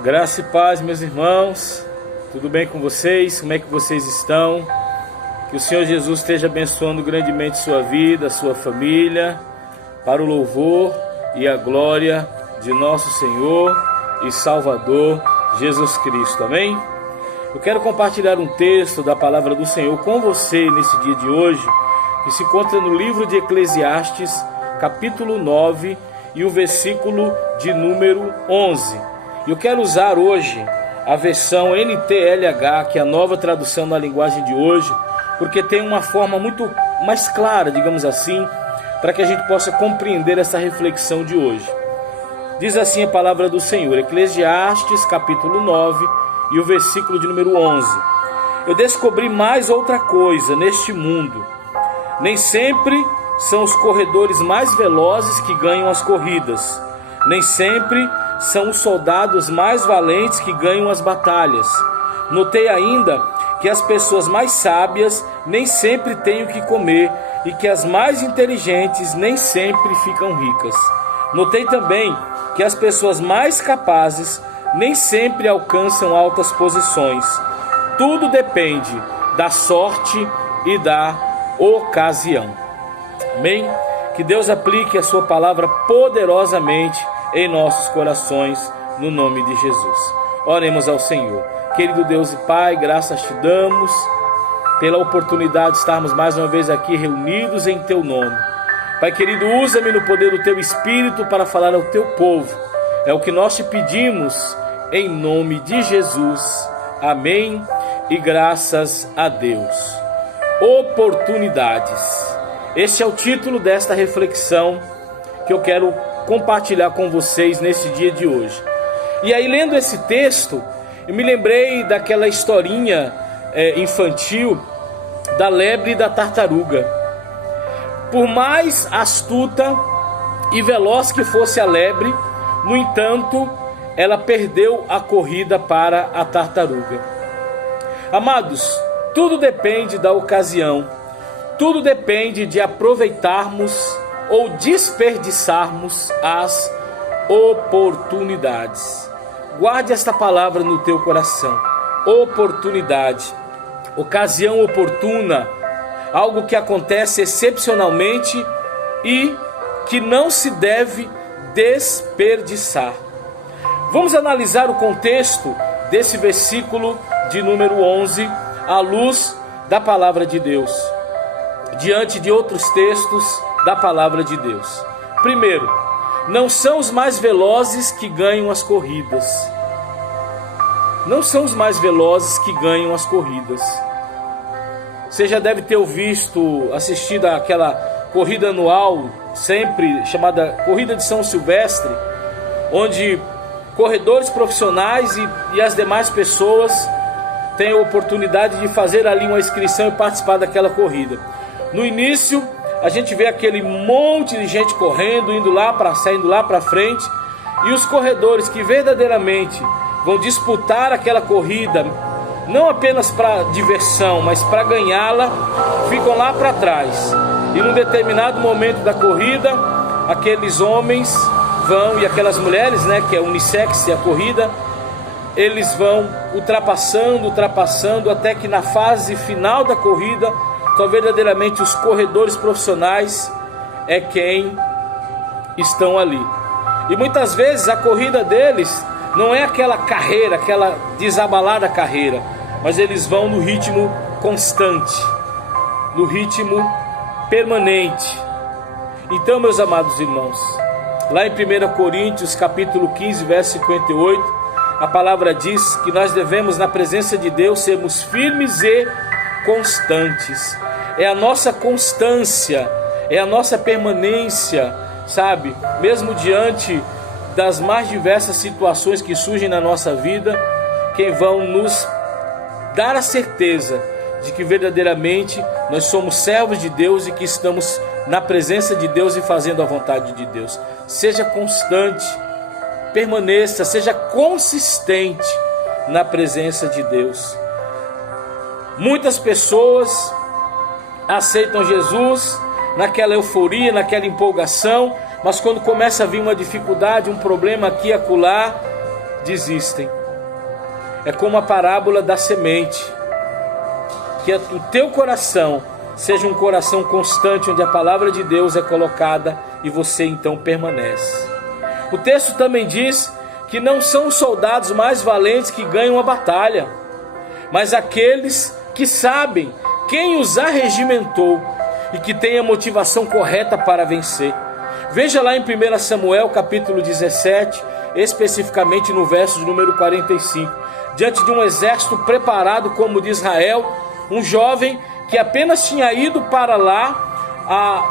Graça e paz, meus irmãos. Tudo bem com vocês? Como é que vocês estão? Que o Senhor Jesus esteja abençoando grandemente sua vida, sua família, para o louvor e a glória de nosso Senhor e Salvador Jesus Cristo. Amém? Eu quero compartilhar um texto da palavra do Senhor com você nesse dia de hoje, que se encontra no livro de Eclesiastes, capítulo 9 e o versículo de número 11. Eu quero usar hoje a versão NTLH, que é a nova tradução na linguagem de hoje, porque tem uma forma muito mais clara, digamos assim, para que a gente possa compreender essa reflexão de hoje. Diz assim a palavra do Senhor, Eclesiastes capítulo 9 e o versículo de número 11. Eu descobri mais outra coisa neste mundo. Nem sempre são os corredores mais velozes que ganham as corridas. Nem sempre são os soldados mais valentes que ganham as batalhas. Notei ainda que as pessoas mais sábias nem sempre têm o que comer e que as mais inteligentes nem sempre ficam ricas. Notei também que as pessoas mais capazes nem sempre alcançam altas posições. Tudo depende da sorte e da ocasião. Amém? Que Deus aplique a sua palavra poderosamente em nossos corações, no nome de Jesus. Oremos ao Senhor. Querido Deus e Pai, graças te damos pela oportunidade de estarmos mais uma vez aqui reunidos em teu nome. Pai querido, usa-me no poder do teu Espírito para falar ao teu povo. É o que nós te pedimos em nome de Jesus. Amém e graças a Deus. Oportunidades. Este é o título desta reflexão que eu quero compartilhar com vocês nesse dia de hoje. E aí, lendo esse texto, eu me lembrei daquela historinha infantil da lebre e da tartaruga. Por mais astuta e veloz que fosse a lebre, no entanto, ela perdeu a corrida para a tartaruga. Amados, tudo depende da ocasião. Tudo depende de aproveitarmos ou desperdiçarmos as oportunidades. Guarde esta palavra no teu coração. Oportunidade, ocasião oportuna, algo que acontece excepcionalmente e que não se deve desperdiçar. Vamos analisar o contexto desse versículo de número 11 à luz da palavra de Deus, diante de outros textos da palavra de Deus. Primeiro, não são os mais velozes que ganham as corridas. Não são os mais velozes que ganham as corridas. Você já deve ter assistido àquela corrida anual, sempre chamada Corrida de São Silvestre, onde corredores profissionais e as demais pessoas têm a oportunidade de fazer ali uma inscrição e participar daquela corrida. No início, a gente vê aquele monte de gente correndo, indo lá para frente, e os corredores que verdadeiramente vão disputar aquela corrida, não apenas para diversão, mas para ganhá-la, ficam lá para trás. E num determinado momento da corrida, aqueles homens vão, e aquelas mulheres, que é unissex a corrida, eles vão ultrapassando, até que na fase final da corrida, só verdadeiramente os corredores profissionais é quem estão ali. E muitas vezes a corrida deles não é aquela carreira, aquela desabalada carreira, mas eles vão no ritmo constante, no ritmo permanente. Então, meus amados irmãos, lá em 1 Coríntios capítulo 15, verso 58, a palavra diz que nós devemos, na presença de Deus, sermos firmes e constantes. É a nossa constância, é a nossa permanência, sabe? Mesmo diante das mais diversas situações que surgem na nossa vida, que vão nos dar a certeza de que verdadeiramente nós somos servos de Deus e que estamos na presença de Deus e fazendo a vontade de Deus. Seja constante, permaneça, seja consistente na presença de Deus. Muitas pessoas aceitam Jesus naquela euforia, naquela empolgação, mas quando começa a vir uma dificuldade, um problema aqui e acolá, desistem. É como a parábola da semente, que o teu coração seja um coração constante, onde a palavra de Deus é colocada e você então permanece. O texto também diz que não são os soldados mais valentes que ganham a batalha, mas aqueles que sabem quem os arregimentou e que têm a motivação correta para vencer. Veja lá em 1 Samuel capítulo 17, especificamente no verso de número 45. Diante de um exército preparado como o de Israel, um jovem que apenas tinha ido para lá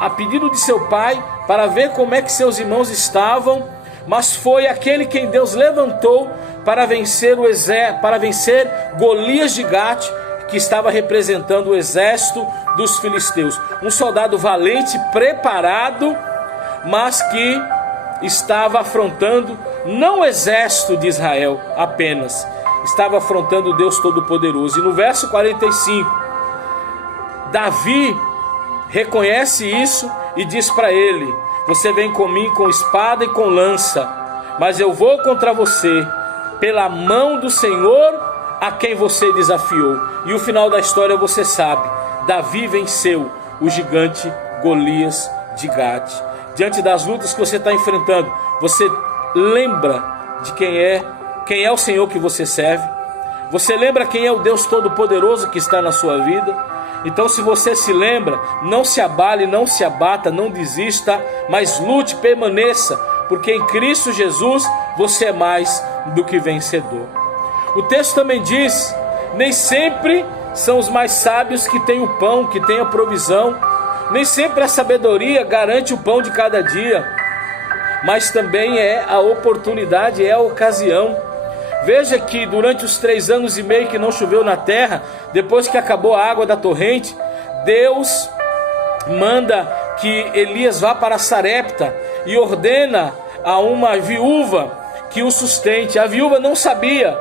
a pedido de seu pai para ver como é que seus irmãos estavam, mas foi aquele quem Deus levantou para vencer Golias de Gate, que estava representando o exército dos filisteus. Um soldado valente, preparado, mas que estava afrontando não o exército de Israel apenas, estava afrontando o Deus Todo-Poderoso. E no verso 45, Davi reconhece isso e diz para ele: você vem comigo com espada e com lança, mas eu vou contra você pela mão do Senhor a quem você desafiou. E o final da história você sabe: Davi venceu o gigante Golias de Gate. Diante das lutas que você está enfrentando, você lembra de quem é o Senhor que você serve? Você lembra quem é o Deus Todo-Poderoso que está na sua vida? Então, se você se lembra, não se abale, não se abata, não desista, mas lute, permaneça, porque em Cristo Jesus você é mais do que vencedor. O texto também diz: nem sempre são os mais sábios que têm o pão, que têm a provisão. Nem sempre a sabedoria garante o pão de cada dia, mas também é a oportunidade, é a ocasião. Veja que durante os 3 anos e meio que não choveu na terra, depois que acabou a água da torrente, Deus manda que Elias vá para Sarepta e ordena a uma viúva que o sustente. A viúva não sabia,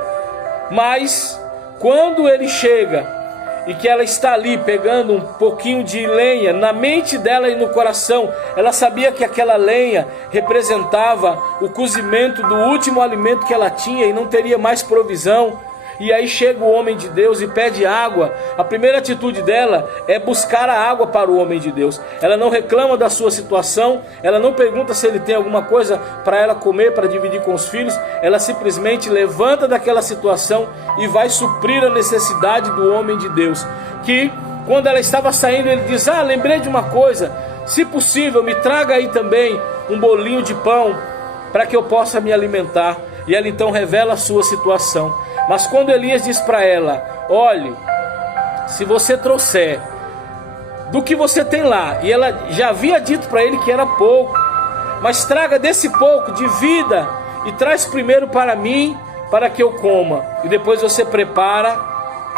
mas quando ele chega e que ela está ali pegando um pouquinho de lenha, na mente dela e no coração, ela sabia que aquela lenha representava o cozimento do último alimento que ela tinha e não teria mais provisão. E aí chega o homem de Deus e pede água. A primeira atitude dela é buscar a água para o homem de Deus. Ela não reclama da sua situação, ela não pergunta se ele tem alguma coisa para ela comer, para dividir com os filhos. Ela simplesmente levanta daquela situação e vai suprir a necessidade do homem de Deus. Que quando ela estava saindo, ele diz: lembrei de uma coisa, se possível me traga aí também um bolinho de pão para que eu possa me alimentar. E ela então revela a sua situação. Mas quando Elias diz para ela: olhe, se você trouxer do que você tem lá, e ela já havia dito para ele que era pouco, mas traga desse pouco, divida e traz primeiro para mim, para que eu coma, e depois você prepara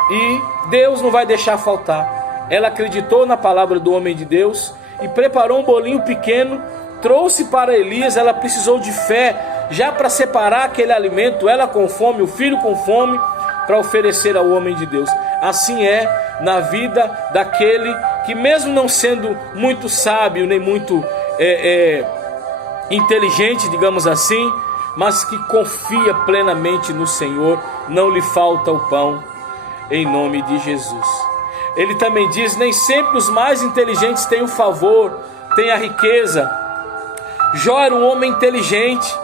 e Deus não vai deixar faltar. Ela acreditou na palavra do homem de Deus e preparou um bolinho pequeno, trouxe para Elias. Ela precisou de fé já para separar aquele alimento, ela com fome, o filho com fome, para oferecer ao homem de Deus. Assim é na vida daquele que, mesmo não sendo muito sábio, nem muito inteligente, digamos assim, mas que confia plenamente no Senhor, não lhe falta o pão, em nome de Jesus. Ele também diz: nem sempre os mais inteligentes têm o favor, têm a riqueza. Jó era um homem inteligente,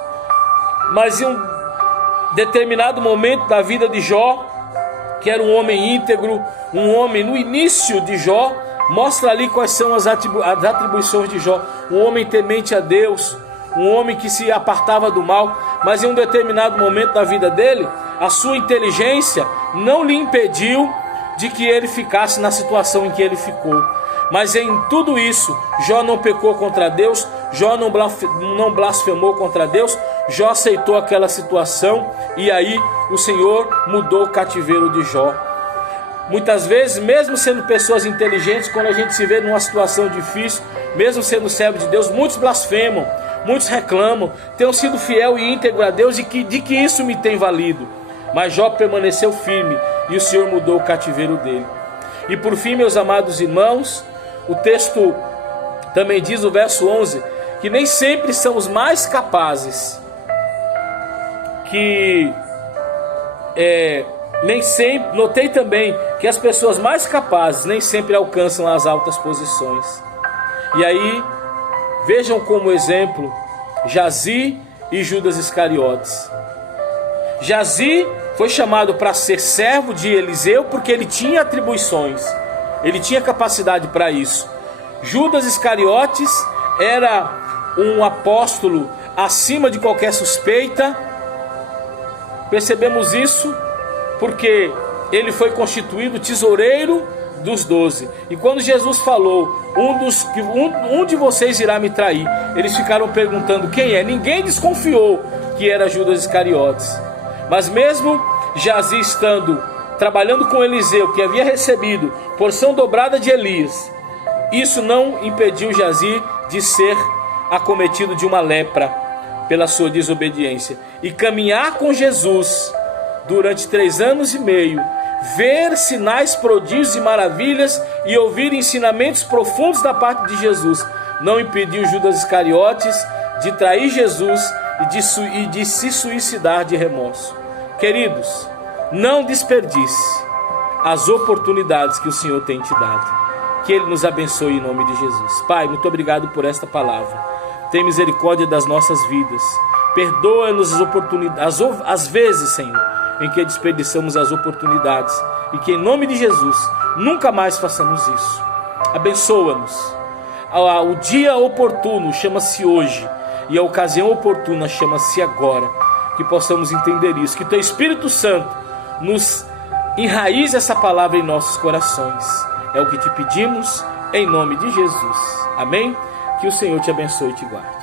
mas em um determinado momento da vida de Jó, que era um homem íntegro, um homem, no início de Jó, mostra ali quais são as atribuições de Jó: um homem temente a Deus, um homem que se apartava do mal. Mas em um determinado momento da vida dele, a sua inteligência não lhe impediu de que ele ficasse na situação em que ele ficou. Mas em tudo isso, Jó não pecou contra Deus, Jó não blasfemou contra Deus, Jó aceitou aquela situação, e aí o Senhor mudou o cativeiro de Jó. Muitas vezes, mesmo sendo pessoas inteligentes, quando a gente se vê numa situação difícil, mesmo sendo servo de Deus, muitos blasfemam, muitos reclamam: tenho sido fiel e íntegro a Deus, e de que isso me tem valido? Mas Jó permaneceu firme e o Senhor mudou o cativeiro dele. E por fim, meus amados irmãos, o texto também diz, o verso 11, que nem sempre são os mais capazes que nem sempre, notei também que as pessoas mais capazes nem sempre alcançam as altas posições. E aí, vejam como exemplo Jazi e Judas Iscariotes. Jazi foi chamado para ser servo de Eliseu porque ele tinha atribuições, ele tinha capacidade para isso. Judas Iscariotes era um apóstolo acima de qualquer suspeita. Percebemos isso porque ele foi constituído tesoureiro dos 12. E quando Jesus falou, um de vocês irá me trair, eles ficaram perguntando quem é. Ninguém desconfiou que era Judas Iscariotes. Mas mesmo Jazi estando trabalhando com Eliseu, que havia recebido porção dobrada de Elias, isso não impediu Jazi de ser acometido de uma lepra pela sua desobediência e caminhar com Jesus durante 3 anos e meio, ver sinais, prodígios e maravilhas e ouvir ensinamentos profundos da parte de Jesus, não impediu Judas Iscariotes de trair Jesus e de se suicidar de remorso. Queridos, não desperdice as oportunidades que o Senhor tem te dado. Que Ele nos abençoe em nome de Jesus. Pai, muito obrigado por esta palavra. Tem misericórdia das nossas vidas. Perdoa-nos as oportunidades, as vezes, Senhor, em que desperdiçamos as oportunidades, e que em nome de Jesus nunca mais façamos isso. Abençoa-nos. O dia oportuno chama-se hoje, e a ocasião oportuna chama-se agora. Que possamos entender isso, que Teu Espírito Santo nos enraize essa palavra em nossos corações. É o que te pedimos em nome de Jesus. Amém? Que o Senhor te abençoe e te guarde.